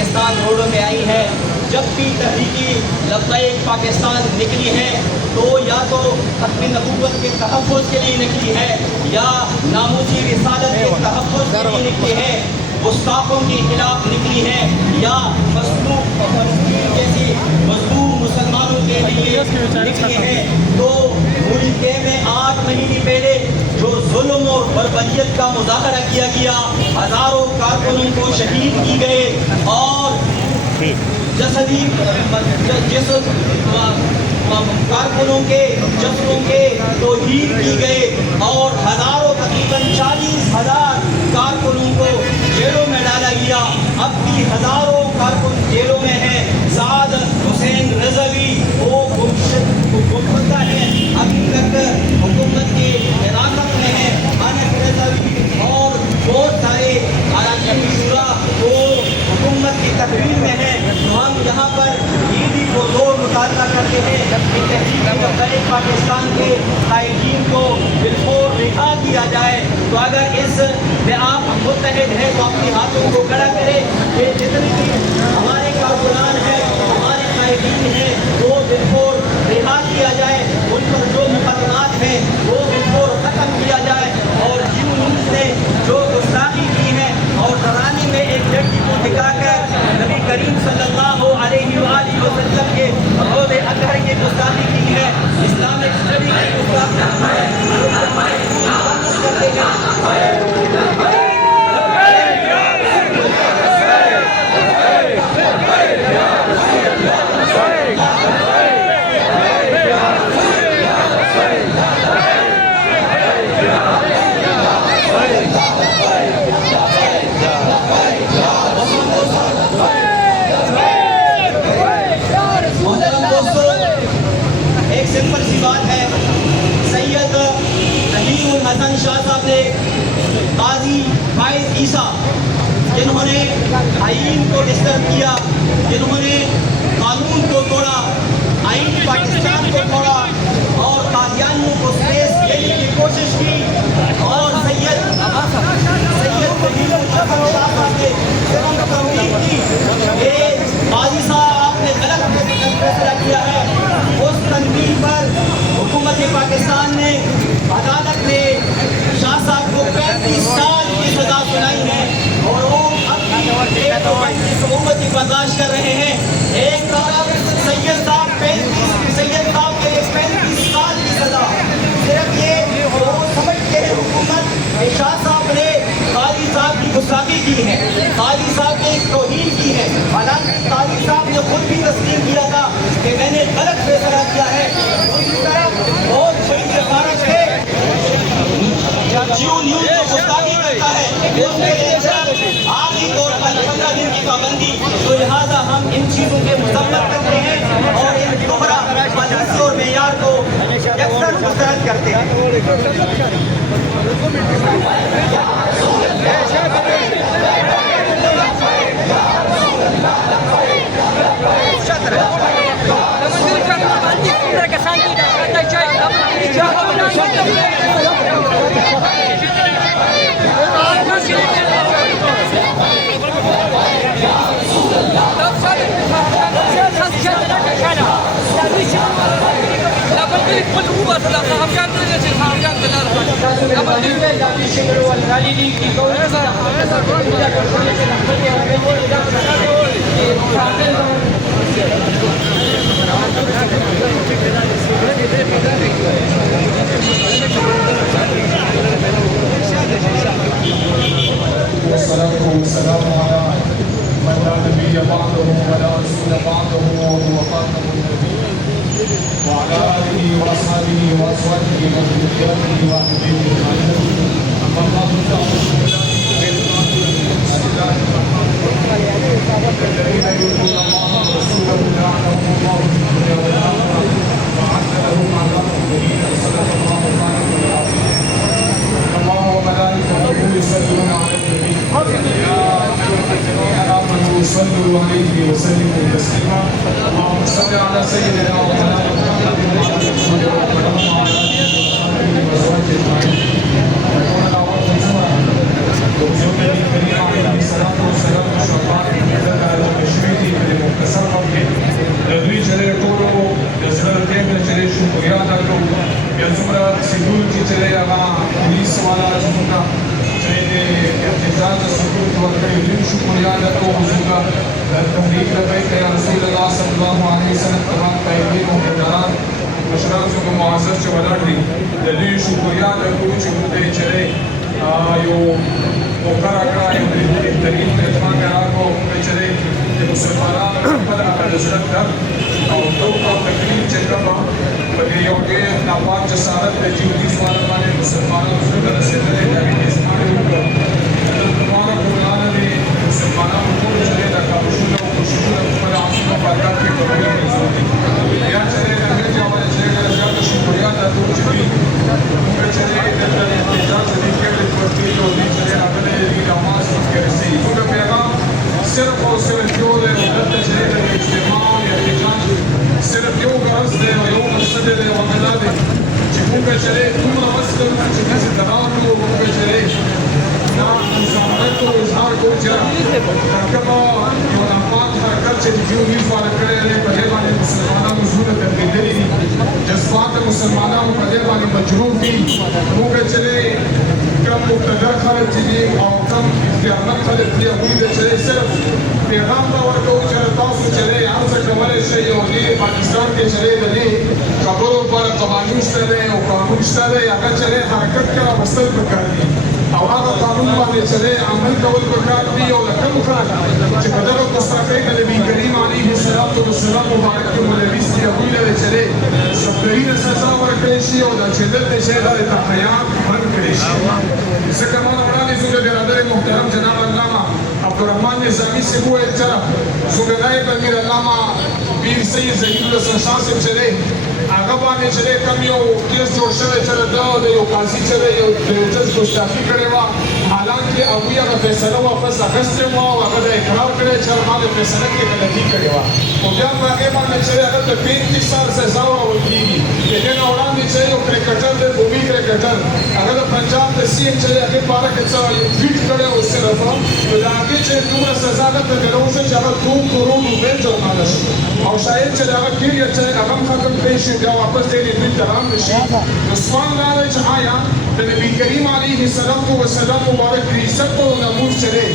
پاکستان روڈوں پہ آئی ہے، جب بھی تحریکی لبیک پاکستان نکلی ہے تو یا تو ختم نبوت کے تحفظ کے لیے نکلی ہے یا ناموسی رسالت کے تحفظ کے لیے نکلی ہے، گستاخوں کے خلاف نکلی ہے یا مظلوم فلسطین جیسی مظلوم مسلمانوں کے لیے نکلی ہے۔ تو ملک میں 8 مہینے پہلے جو ظلم اور بربریت کا مظاہرہ کیا گیا، ہزاروں کارکنوں کو شہید کی گئے اور جسدی کارکنوں کے جسدوں کے توہین کی گئے اور ہزاروں تقریباً 40,000 کارکنوں کو جیلوں میں ڈالا گیا۔ اب بھی ہزاروں کارکن جیلوں میں ہیں۔ سعد حسین رضوی وہ گمشدہ ہے، ابھی تک حکومت کے حراست میں ہے۔ انس رضوی اور بہت سارے اراکین شورا وہ حکومت کی تحویل میں ہے۔ ہم یہاں پر عیدی کو زور مطالبہ کرتے ہیں کہ تحریک لبیک پاکستان کے قائدین کو بالفور رہا کیا جائے۔ تو اگر اس میں آپ متحد ہیں تو اپنے ہاتھوں کو کھڑا کریں کہ جتنے بھی ہمارے کارکنان ہیں، ہمارے قائدین ہیں، وہ بالفور رہا کیا جائے، ان پر جو مقدمات ہیں وہ بالفور ختم کیا جائے۔ اور جیو نیوز نے جو گستاخی کی ہے اور ڈرانے میں ایک لڑکی کو دکھا کر نبی کریم صلی اللہ علیہ وآلہ وسلم کے روضے اطہر کی گستاخی کی ہے، اسلامک اسٹڈی کی گستاخی سمپل سی بات ہے۔ سید رحیم الحسن شاہ صاحب نے قاضی فائز عیسیٰ جنہوں نے آئین کو ڈسٹرب کیا، جنہوں نے قانون کو توڑا، آئین پاکستان کو توڑا اور قادیانیوں کو سپیس دینے کی کوشش کی اور سید رحیم الحسن شاہ صاحب نے تنقید کی کہ قاضی صاحب آپ نے غلط فیصلہ کیا ہے۔ اس تنقید پر حکومت پاکستان نے، عدالت نے شاہ صاحب کو 35 سال کی سزا سنائی ہے اور وہ اپنی حکومت برداشت کر رہے ہیں۔ ایک طرف سید صاحب کے لیے 35 سال کی سزا، صرف یہ وہ سمجھتے ہیں حکومت کہ شاہ صاحب نے قاضی صاحب کی گستاخی کی ہے، قاضی صاحب نے توہین کی ہے، حالانکہ قاضی صاحب نے خود بھی تسلیم کیا تھا کہ میں نے غلط فیصلہ کیا ہے۔ دوسری طرف بہت بڑی سفارش ہے جیو نیوز جو گستاخی کرتا ہے، اس کے لیے آخری طور پر 15 دن کی پابندی، تو لہٰذا ہم ان چیزوں کے مذمت کرتے ہیں اور ان دوہرا پالیسی اور معیار کو یکسر مسترد کرتے ہیں۔ والسلام على من لا نبي بعده ولا رسول بعده وهو خاتم النبيين وعلى آله وأصحابه وأزواجه وذرياته وأهله أجمعين. أما بعد الذين يؤمنون الله ورسوله لعنهم الله في الدنيا والآخرة وأعد لهم عذابا مهينا. صدق الله العلي العظيم. الله وملائكته يصلون على النبي يا أيها الذين آمنوا صلوا عليه وسلموا تسليما. اللهم صل على سيدنا ومولانا محمد وعلى آله وصحبه وأزواجه أجمعين. يكون الأول منصورا وبزوجه الكريمة عليه الصلاة والسلام شرفات یا زمرہ سکول کی چلے اغا پولیس والا زمرہ چلے احتجاج سکول کی ورکڑی دن شکریہ کو حضورہ تحریک لبیک یا رسول اللہ صلی اللہ علیہ وسلم تمام قائدین و حضرات مشران کو معاذر چه ولاړ دي د دوی شکریہ کو چې موږ چلے یو موقع راکړه یو بهترین پلیټفارم یې راکړو موږ چلے د مسلمانانو خپل هغه د زړه درد او دوک او تکلیف چې کومه په دې یو ډېر ناپاک جسارت د جهودي ځوانانو باندې مسلمانانو زړه ته رسېدلی د هغې اظهار یې وکړ تبارک العالمین مسلمانانو ټول چلے د کاوشونه او کوششونه په خپل عملونو په ارکات کې کوي منظور دي یا چلے د هغې جواب چې ډېره زیاته شکریه دا ټول چې دي موږ چلے دلته د احتجاج د دې کېږي پرتې او دې چلے راغلی دي نماز مخکې رسېږي زموږ پیغام صرف او صرف یو دی او دلته چلے د اجتماع او احتجاج صرف یو غرض دی او یو مقصد دی او هغه دا دی چې موږ چلے دومره بس کوو چې داسې تداوم موږ چلے دا مظاهرت او اظهار کوو چې کومه یو ناپاک حرکت چې د جهودي ځوانه کړی دی په دې باندې مسلمانانو زړونه دربېدلي دي جذبات مسلمانانو په دې باندې مجروح دي موږ چلے کم مقتدر خلک چې دي او کم اختیارمند خلک دي هغوی ته چلے صرف پیغام دا ورکوو چې تاسو چلے هر څه کولی شئ او دې پاکستان کې چلے د دې خبرو لپاره قوانین شته دی او قانون شته دی هغه چلے حرکت کې راوستل پکار دي او هغه قانون باندې چلے عمل کول پکار دي او د کوم کار چې په دغه گستاخۍ د نبي کریم علیه الصلاة والسلام مبارک کې ملوث دي هغوی له چلے سخترینه سزا ورکړی شي او دا چې دلته شی دا د تقریان بند کړی شي ځکه مانا وړاندې زموږ د برادر محترم جناب علامه عبدالرحمن نظامی سے وہ ایک طرف صوبہ نائب امیر علامہ پیر سید ظہیر الحسن شاہ سے چلے هغه باندې چلے کم یو کیس جوړ شوی چې دا د یو قاضي چې یو جج ګستاخي کړې وه حالانکه هغوی هغه فیصله واپس اخیستې وه او هغه د اقرار کړی چې ما د فیصله کې غلطي کړې وه خو بیا په هغې باندې چې هغه ته 35 سال سزا ورکول کېږي د دې نه وړاندې چې یو کرکټر دی بومي کرکټر هغه د پنجاب د سی ایم چې دی هغې په اړه کې څه ټویټ کړی و صرف نو د هغې چې دومره سزا هغه ته مېلو شوه چې هغه 2 کروڑ روپۍ جرمانه شو او شاید چې د هغه پیریډ چې هغه هم ختم کړی شي بیا واپس دې دوی ته رانشي نو سوال دا دی چې آیا د نبي کریم علیه السلام مبارک عزت او ناموس چلے